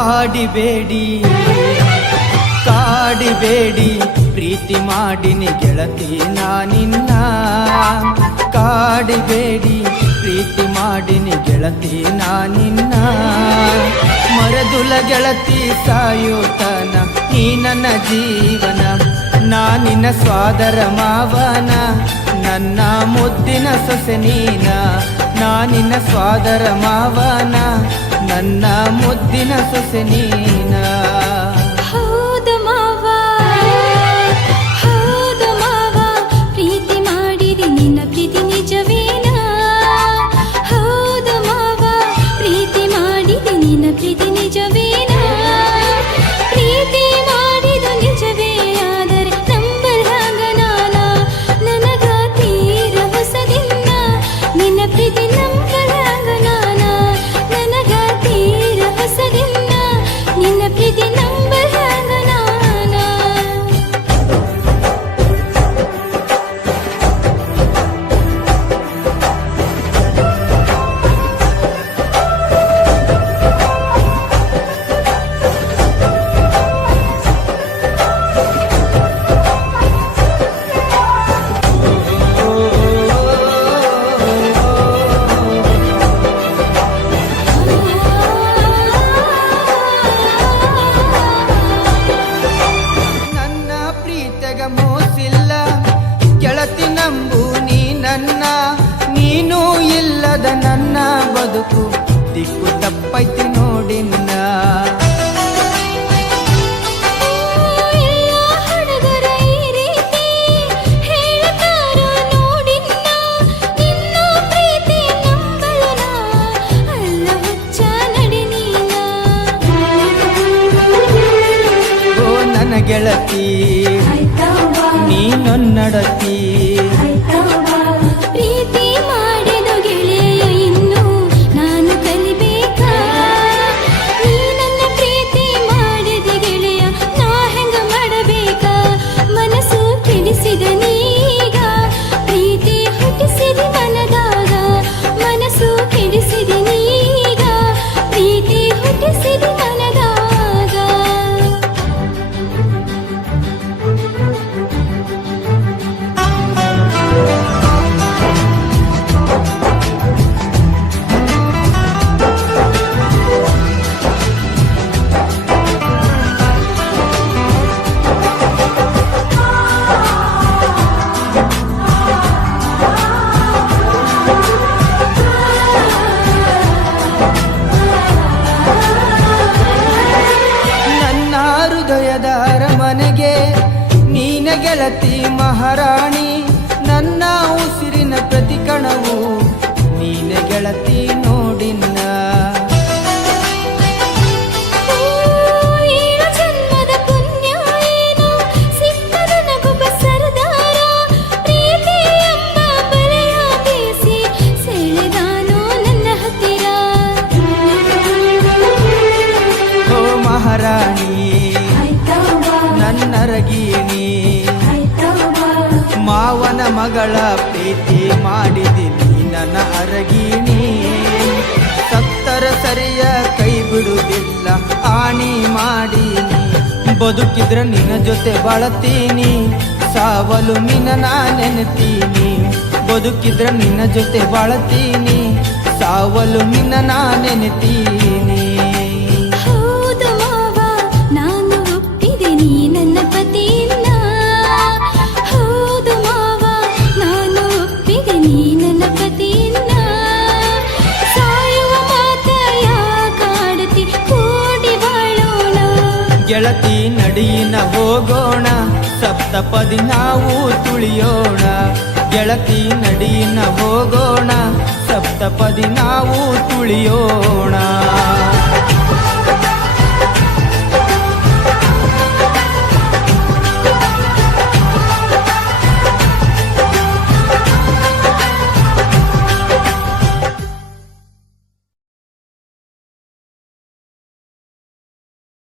ಕಾಡಿಬೇಡಿ ಕಾಡಿಬೇಡಿ ಪ್ರೀತಿ ಮಾಡಿನಿ ಗೆಳತಿ ನಾನಿನ್ನ ಕಾಡಿಬೇಡಿ ಪ್ರೀತಿ ಮಾಡಿನಿ ಗೆಳತಿ ನಾನಿನ್ನ ಮರದುಲ ಗೆಳತಿ ಸಾಯೋತನ ನೀ ನನ್ನ ಜೀವನ ನಾನಿನ್ನ ಸ್ವಾದರ ಮಾವನ ನನ್ನ ಮುದ್ದಿನ ಸೊಸೆ ನೀನ ನಾನಿನ್ನ ಸ್ವಾದರ ಮಾವನ ನನ್ನ ಮುದ್ದಿನ ಸೊಸೆ ನೀನ ಮೋಸಿಲ್ಲ ಗೆಳತಿ ನಂಬು ನೀ ನನ್ನ ನೀನು ಇಲ್ಲದ ನನ್ನ ಬದುಕು ದಿಕ್ಕು ತಪ್ಪೈತಿ ನೋಡಿನ್ನ ಗೆಳತಿ ನೀನೊನ್ನಡತಿ ಪ್ರೀತಿ ಮಾಡಿದ ಗೆಳೆಯ ಇನ್ನು ನಾನು ಕಲಿಬೇಕಾ ನೀ ನನ್ನ ಪ್ರೀತಿ ಮಾಡಿದ ಗೆಳೆಯ ನಾ ಹೆಂಗ ಮಾಡಬೇಕಾ ಮನಸ್ಸು ಕೆಡಿಸಿದ ನೀಗ ಪ್ರೀತಿ ಹುಟ್ಟಿಸಿದ ಮನದಾಗ ಮನಸ್ಸು ಕೆಡಿಸಿದ ನೀಗ ಪ್ರೀತಿ ಹುಟ್ಟಿಸಿದ ಮನದಾಗ ಅರಮನೆಗೆ ನೀನ ಗೆಳತಿ ಮಹಾರಾಣಿ ನನ್ನ ಉಸಿರಿನ ಪ್ರತಿ ಕಣವು ನೀನ ಗೆಳತಿ ನೋಡಿನ್ನ ಜನ್ಮದ ಪುಣ್ಯ ಏನು ಸಿಕ್ಕದ ನಗುಬ ಸರದಾರ ಪ್ರೀತಿ ಎಂಬ ಬಲೆಯ ಬೀಸಿ ಸೆಳೆದಾನು ನನ್ನ ಹತ್ತಿರ ಓ ಮಹಾರಾಣಿ ನನ್ನರಗೀನಿ ಮಾವನ ಮಗಳ ಪ್ರೀತಿ ಮಾಡಿದಿನಿ ನನ್ನ ಅರಗೀನಿ ಸತ್ತರ ಸರಿಯ ಕೈ ಬಿಡುವುದಿಲ್ಲ ಆಣಿ ಮಾಡೀನಿ ಬದುಕಿದ್ರ ನಿನ್ನ ಜೊತೆ ಬಾಳತೀನಿ ಸಾವಲು ನಿನ್ನ ನಾ ನೆನೆತೀನಿ ಬದುಕಿದ್ರ ನಿನ್ನ ಜೊತೆ ಬಾಳತೀನಿ ಸಾವಲು ನಿನ್ನ ನಾ ನೆನೆತೀನಿ ಗೆಳತಿ ನಡಿಯಿನ ಹೋಗೋಣ ಸಪ್ತಪದಿ ನಾವು ತುಳಿಯೋಣ ಗೆಳತಿ ನಡಿಯಿನ ಹೋಗೋಣ ಸಪ್ತಪದಿ ನಾವು ತುಳಿಯೋಣ